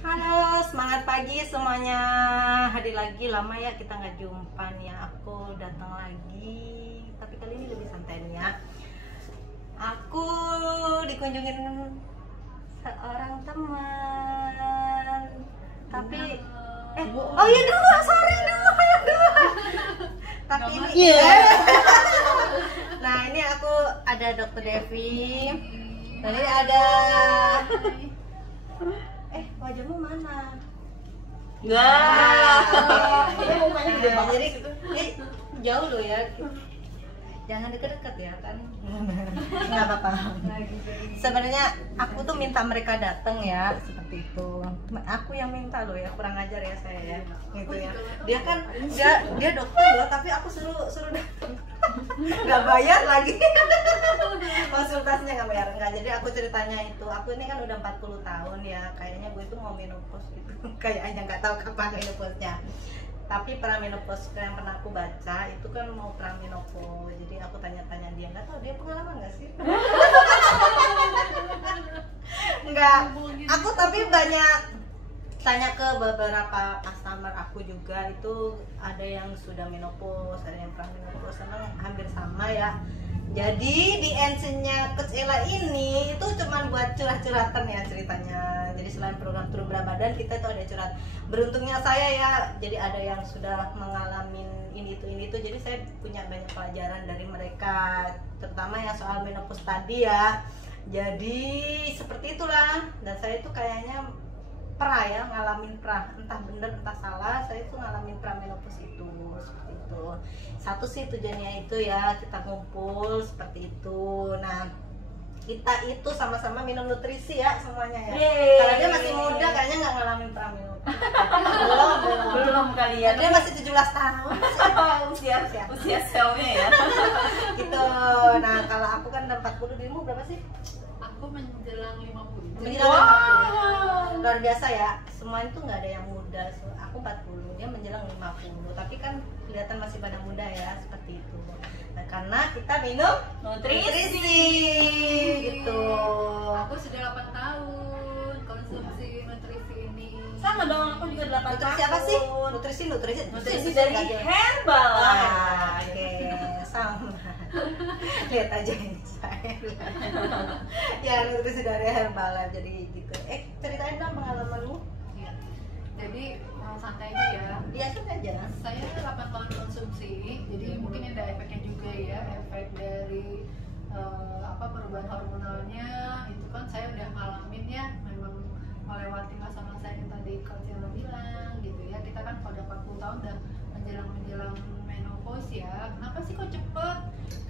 Halo, semangat pagi semuanya. Hadir lagi, lama ya kita nggak jumpa nih. Aku datang lagi, tapi kali ini lebih santai nih ya. Aku dikunjungin seorang teman. Tapi oh iya dua, sorry dua. Tapi ini nah ini aku ada Dokter Devi. Dan ini ada wajahmu mana? Jadi jauh loh ya. Jangan deket-deket ya kan. Nggak apa-apa. Sebenarnya aku tuh minta mereka datang ya, seperti itu. Aku yang minta loh ya, kurang ajar ya saya ya. Gitu ya. Dia kan dia dokter loh, tapi aku suruh datang. Nggak bayar lagi. Konsultasinya nggak bayar, nggak. Jadi aku ceritanya itu, aku ini kan udah 40 tahun ya, kayaknya gue itu mau menopause gitu. Kayaknya nggak tahu kapan menopause-nya. Tapi praminopause yang pernah aku baca itu kan mau praminopause. Jadi aku tanya-tanya dia, nggak tahu dia pengalaman nggak sih? Nggak. Aku tapi banyak tanya ke beberapa customer aku juga, itu ada yang sudah menopause, ada yang praminopause, memang hampir sama ya. Jadi di NC-nya Coach Ella ini itu cuman buat curhat-curhatan ya ceritanya. Jadi selain program turun berat badan, kita itu ada curhat. Beruntungnya saya ya, jadi ada yang sudah mengalami ini itu. Jadi saya punya banyak pelajaran dari mereka, terutama yang soal menopause tadi ya. Jadi seperti itulah. Dan saya itu kayaknya ngalamin entah bener entah salah, saya itu ngalamin menopause itu seperti itu. Satu sih tujuannya itu ya, kita kumpul seperti itu. Nah, kita itu sama-sama minum nutrisi ya semuanya ya. Kalau dia masih muda kayaknya nggak ngalamin menopause. belum kali ya. Dia masih 17 tahun. usia selnya ya. Gitu. Nah, kalau aku kan 40, dirimu berapa sih? Aku menjelang 50. Luar biasa ya, semua itu nggak ada yang muda. Aku 40, dia menjelang 50. Tapi kan kelihatan masih pada muda ya, seperti itu. Nah, karena kita minum nutrisi gitu. Aku sudah 8 tahun konsumsi nutrisi ini. Sama dong, aku juga 8 nutrisi tahun. Apa sih? Nutrisi dari Herbal. Oke, sama. Lihat aja ini saya. Ya, nutrisi dari Herbalife, jadi gitu. Ceritain dong pengalamanmu. Ya. Jadi santai aja ya. Biasa aja. Saya 8 tahun konsumsi, jadi mungkin ada efeknya juga ya, efek dari perubahan hormonalnya. Itu kan saya udah ngalamin ya, memang melewati masa-masa yang tadi Coach Ella bilang gitu ya. Kita kan pada 40 tahun udah menjelang menopause ya. Kenapa sih kok cepet?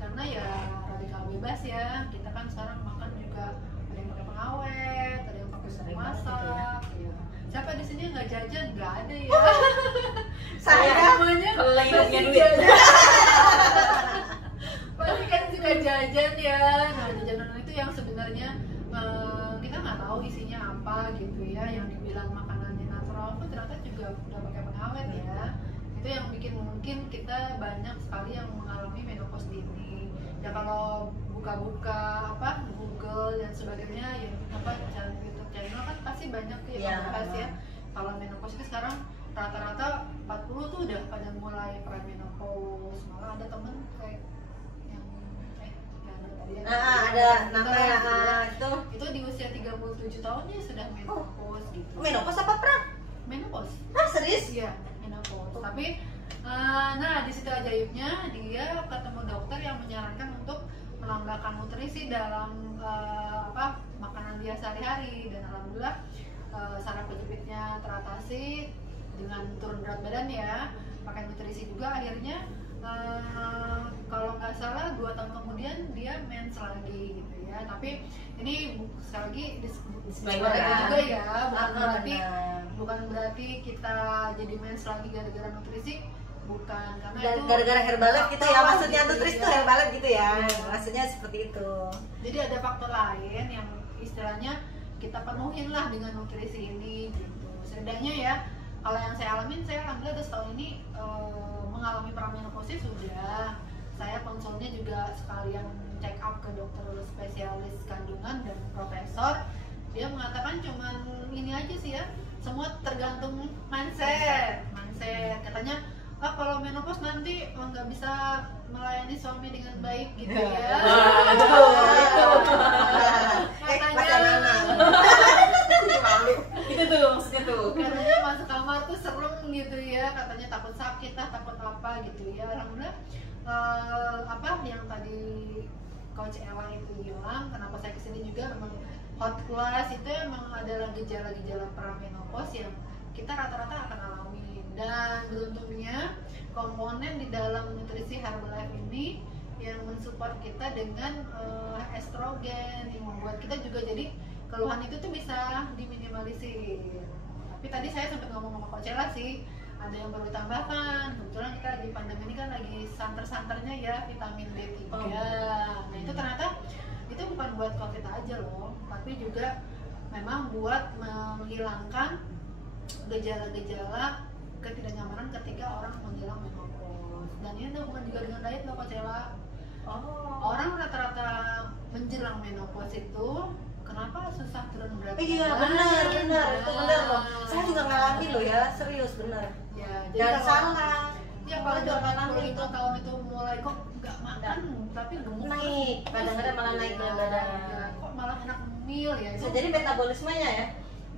Karena ya radikal bebas ya. Kita kan sekarang makan juga ada yang pakai pengawet, ada yang pakai susu masak. Ya. Siapa di sini nggak jajan? Nggak ada ya. Saya semuanya kalau hidupnya duit. Pasti kan suka jajan ya. Nah, jajanan itu yang sebenarnya kita nggak tahu isinya apa gitu ya. Yang dibilang makanannya natural pun ternyata juga udah pakai pengawet ya. Itu yang bikin mungkin kita banyak sekali yang mengalami menopause dini. Ya kalau buka-buka Google dan sebagainya ya YouTube channel kan pasti banyak tuh yang membahas ya. Kalau menopause itu sekarang rata-rata 40 tuh udah pada mulai premenopause. Malah ada temen kayak yang ada nama itu di usia 37 tahun dia sudah menopause gitu. Menopause apa pra? Menopause. Serius? Iya, menopause. Tapi nah di situ ajaibnya dia ketemu dokter yang menyarankan untuk menambahkan nutrisi dalam makanan dia sehari-hari, dan alhamdulillah saraf kejepitnya teratasi dengan turun berat badan ya, pakai nutrisi juga. Akhirnya kalau nggak salah 2 tahun kemudian dia mens lagi gitu ya. Tapi ini sekali lagi disclaimer juga ya, bukan berarti kita jadi mens lagi gara-gara nutrisi, bukan. Karena itu gara-gara Herbalife gitu ya, maksudnya nutrisi itu Herbalife gitu ya, maksudnya seperti itu. Jadi ada faktor lain yang istilahnya kita penuhin lah dengan nutrisi ini gitu. Setidaknya ya, kalau yang saya alamin, saya alhamdulillah udah setahun ini mengalami pramenopause sudah. Saya konsulnya juga sekalian check up ke dokter spesialis kandungan dan profesor. Dia mengatakan cuman ini aja sih ya, semua tergantung mindset. Katanya kalau menopause nanti nggak bisa melayani suami dengan baik gitu ya. Katanya Itu tuh maksudnya tuh. katanya masuk kamar tuh serem gitu ya, katanya takut sakit lah, takut apa gitu ya. Alhamdulillah apa yang tadi Coach Ella itu bilang, kenapa saya kesini juga memang hot flush itu emang adalah gejala-gejala pramenopause yang kita rata-rata akan alami. Dan beruntungnya komponen di dalam nutrisi Herbalife ini yang mensupport kita dengan estrogen yang membuat kita juga jadi keluhan itu tuh bisa diminimalisir. Tapi tadi saya sempat ngomong sama Coach Ella sih, ada yang perlu ditambahkan. Kebetulan kita lagi pandemi ini kan lagi santer-santernya ya vitamin D3. Nah itu ternyata itu bukan buat COVID aja loh, tapi juga memang buat menghilangkan gejala-gejala ketidaknyamanan ketika orang menjelang menopause. Dan ini tuh bukan juga dengan diet loh Coach Ella. Orang rata-rata menjelang menopause itu kenapa susah turun berat? Iya benar itu benar loh. Saya juga ngalami loh ya, serius benar. Ya, Dan kalau- salah. Ya kalau Juga udah ngalami 45 tahun itu mulai kok nggak makan tapi gemuk naik, kadang-kadang malah naik berat badan. Ya, kok malah enak ngemil ya? Bisa Itu jadi metabolismenya ya.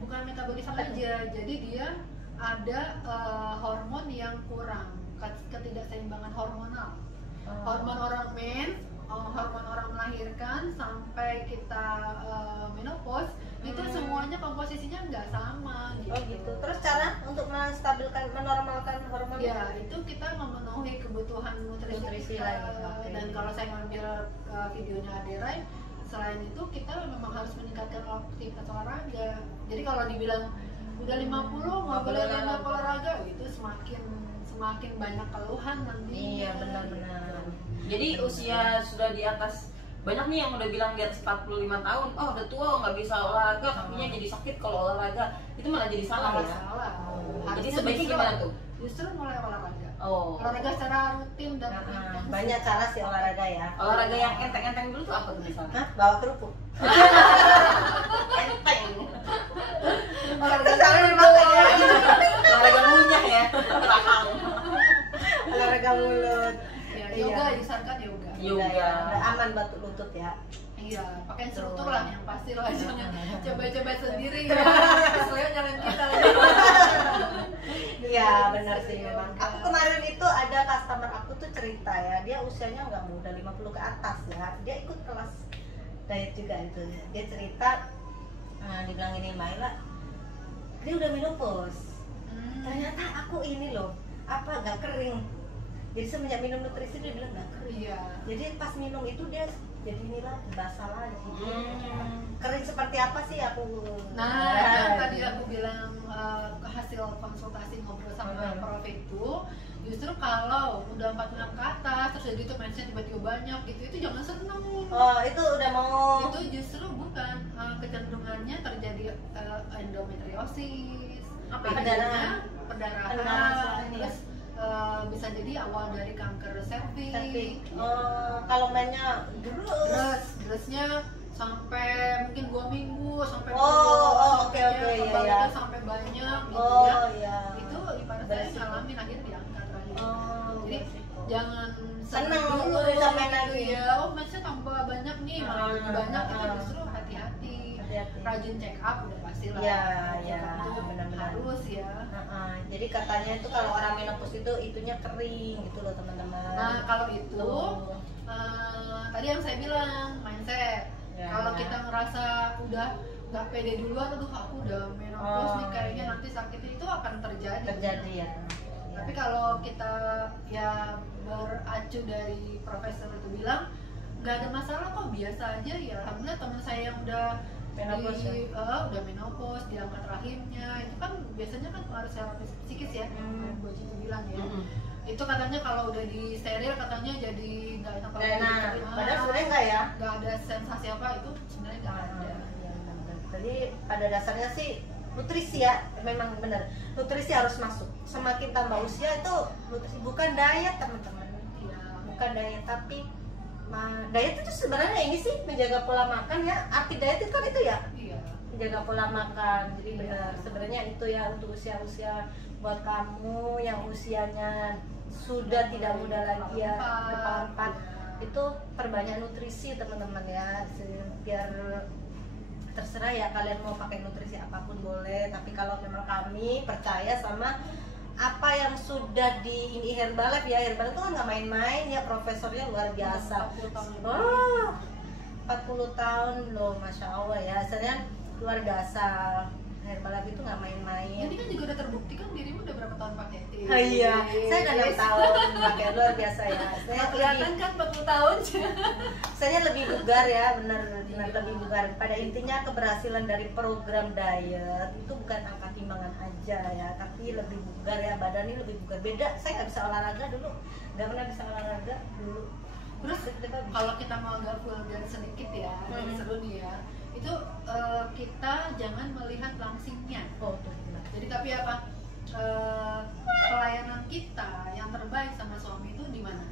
bukan metabolisme aja, jadi dia ada hormon yang kurang, ketidakseimbangan hormonal. Hormon orang hormon orang melahirkan sampai kita menopause itu semuanya komposisinya nggak sama gitu. Oh gitu. Terus cara untuk menstabilkan, menormalkan hormon Ya, itu kita memenuhi kebutuhan nutrisi kita. lagi. Oke. Dan kalau saya ngambil videonya Aderai, selain itu kita memang harus meningkatkan aktivitas olahraga. Jadi kalau dibilang udah 50 nggak boleh banyak olahraga, itu semakin banyak keluhan nanti. Iya benar-benar. Jadi usia sudah di atas, banyak nih yang udah bilang di atas 45 tahun, oh udah tua nggak bisa olahraga, kakinya jadi sakit kalau olahraga. Itu malah jadi salah ya. Salah. Jadi Harusnya sebaiknya justru- gimana tuh? Justru mulai olahraga. Oh. Olahraga secara rutin dan intens. Banyak cara sih olahraga ya. Olahraga yang enteng-enteng dulu tuh apa tuh misalnya? Hah? Bawa kerupuk. Enteng. Olahraga Terus jangan dimakan ya. Olahraga ngunyah ya. Rahang. Olahraga mulut. ya, Iya. yoga disarankan yoga. Yoga. Ya, udah aman batu lutut ya. Iya, pakai instruktur lah yang pasti lah, jangan coba-coba sendiri ya. Soalnya nyalain kita lagi. Iya benar sih memang. Aku kemarin itu ada customer aku tuh cerita ya, dia usianya nggak muda, 50 ke atas ya. Dia ikut kelas diet juga itu. Dia cerita, dibilang ini Maila, dia udah menopause. Ternyata aku ini loh, apa nggak kering. Jadi semenjak minum nutrisi dia bilang nggak kering. Iya. Jadi pas minum itu dia jadi inilah basah lagi. Kering seperti apa sih aku? Nah, yang tadi aku bilang hasil konsultasi ngobrol sama Prof itu, justru kalau udah 45 ke atas terus jadi itu mindset tiba-tiba banyak gitu, itu jangan seneng. Oh itu udah mau. Itu justru bukan kecenderungannya terjadi endometriosis, Apa itu? perdarahan, Pendarahan selama ini ya? terus bisa jadi awal dari kanker Tapi serviks. kalau mainnya Dressnya sampai mungkin 2 minggu sampai oke, sampai iya, iya. sampai banyak gitu oh ya. iya. Itu ibarat saya Beresiko. ngalamin akhirnya diangkat lagi. Oh, Jadi beresiko. jangan Seneng dulu bisa main gitu lagi. ya. Oh, masnya tambah banyak nih, malah lebih banyak itu justru hati-hati. Hati-hati. Rajin check up udah pasti lah. Iya, Check iya, up itu benar-benar. harus ya. Jadi katanya itu kalau orang menopause itu itunya kering gitu loh teman-teman. Nah, kalau itu Tuh. tadi yang saya bilang mindset. Ya. Kalau kita ngerasa udah nggak pede duluan, aduh aku udah menopause nih, kayaknya nanti sakitnya itu akan terjadi. ya. Tapi kalau kita ya beracu dari profesor itu bilang nggak ada masalah kok, biasa aja ya. Alhamdulillah teman saya yang udah Menopause udah menopause, diangkat rahimnya, itu kan biasanya kan pengaruh secara psikis ya, Bu Haji itu bilang ya. Itu katanya kalau udah di steril katanya jadi nggak enak Nggak enak. Padahal sebenarnya enggak ya. nggak ada sensasi apa, itu sebenarnya nggak ada. Jadi pada dasarnya sih nutrisi ya, memang benar. Nutrisi harus masuk. Semakin tambah usia itu nutrisi, bukan diet teman-teman. Iya. Bukan diet tapi diet itu sebenarnya ini sih menjaga pola makan ya. Arti diet itu kan itu ya, Iya. jaga pola makan. Jadi benar, sebenarnya itu ya untuk usia-usia buat kamu yang usianya sudah tidak muda lagi ya, kepala 4, itu perbanyak nutrisi teman-teman ya, biar terserah ya kalian mau pakai nutrisi apapun boleh, tapi kalau memang kami percaya sama apa yang sudah di ini Herbalife ya. Herbalife itu kan nggak main-main ya, profesornya luar biasa. 40 tahun loh, Masya Allah ya, sebenarnya luar biasa. Herbalife itu nggak main-main. Ini kan juga udah terbukti kan dirimu udah berapa tahun pakai teh. Iya, saya udah 6 tahun pakai, luar biasa ya. Saya kelihatan kan 40 tahun. Saya lebih bugar ya, benar lebih bugar. Pada intinya keberhasilan dari program diet itu bukan angka timbangan aja ya, tapi lebih bugar ya, badannya lebih bugar. Beda, saya nggak bisa olahraga dulu, nggak pernah bisa olahraga dulu. Terus kalau kita mau agak vulgar sedikit ya, seru nih ya, itu kita jangan melihat langsingnya. Oh, tuh, benar. Jadi tapi apa, pelayanan kita yang terbaik sama suami itu di mana?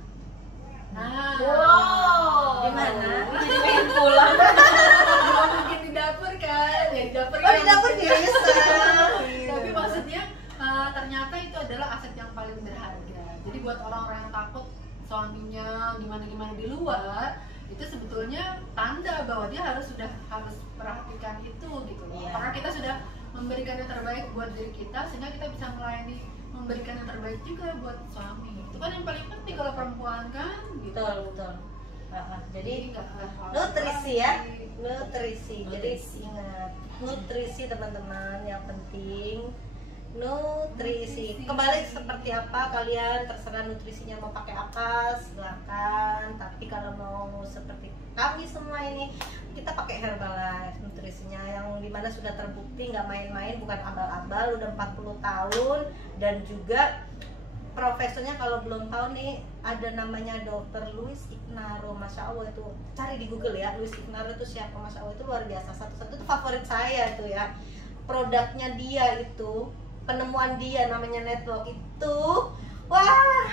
Nah, Wow, di mana? Jadi pengen pulang. Kalau mungkin di dapur kan, ya di dapur. Oh, di dapur bisa. Tapi maksudnya ternyata itu adalah aset yang paling berharga. Jadi buat orang-orang yang takut suaminya gimana-gimana di luar, itu sebetulnya tanda bahwa dia harus perhatikan itu gitu loh. Iya. Karena kita sudah memberikan yang terbaik buat diri kita, sehingga kita bisa melayani, memberikan yang terbaik juga buat suami. Itu kan yang paling penting kalau perempuan kan gitu. Betul. Jadi nggak nutrisi ya, nutrisi. Jadi ingat, nutrisi teman-teman yang penting. Nutrisi. Kembali seperti apa kalian, terserah nutrisinya mau pakai apa silakan. Tapi kalau mau seperti kami semua ini, kita pakai Herbalife nutrisinya yang dimana sudah terbukti nggak main-main, bukan abal-abal, udah 40 tahun. Dan juga profesornya kalau belum tahu nih, ada namanya Dr. Luis Ignarro. Masya Allah, itu cari di Google ya, Luis Ignarro itu siapa. Masya Allah, itu luar biasa, satu-satu itu favorit saya itu ya. Produknya dia itu, penemuan dia namanya network itu, wah,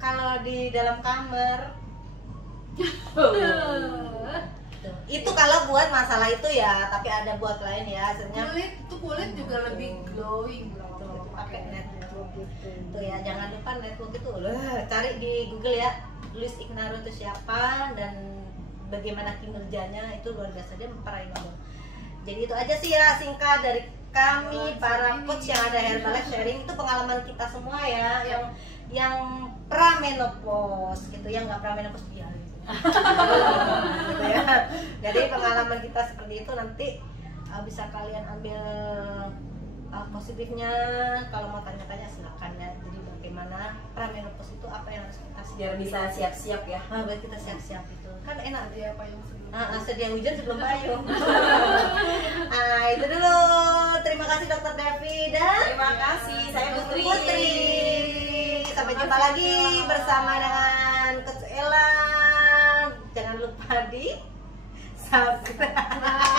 kalau di dalam kamar itu kalau buat masalah itu ya, tapi ada buat lain ya, sebenarnya kulit juga lebih glowing tuh, pakai network itu ya. Jangan lupa network itu cari di Google ya, Luis Ignarro itu siapa dan bagaimana kinerjanya, itu luar biasa, dia memperaih Nobel. Jadi itu aja sih ya singkat dari kami para coach yang ada Herbalife sharing. Itu pengalaman kita semua ya, yang pramenopause gitu, yang nggak pramenopause biar gitu. Gitu ya. Jadi pengalaman kita seperti itu, nanti bisa kalian ambil positifnya. Kalau mau tanya-tanya silakan ya. Jadi bagaimana pramenopause itu, apa yang harus kita Biar bisa siap-siap ya. biar kita siap-siap itu kan enak dia payung sebelum sedia hujan sebelum payung. Itu dulu. Terima kasih Dokter Devi dan Terima kasih, saya Putri. Sampai jumpa lagi bersama dengan Coach Ella. Jangan lupa di subscribe.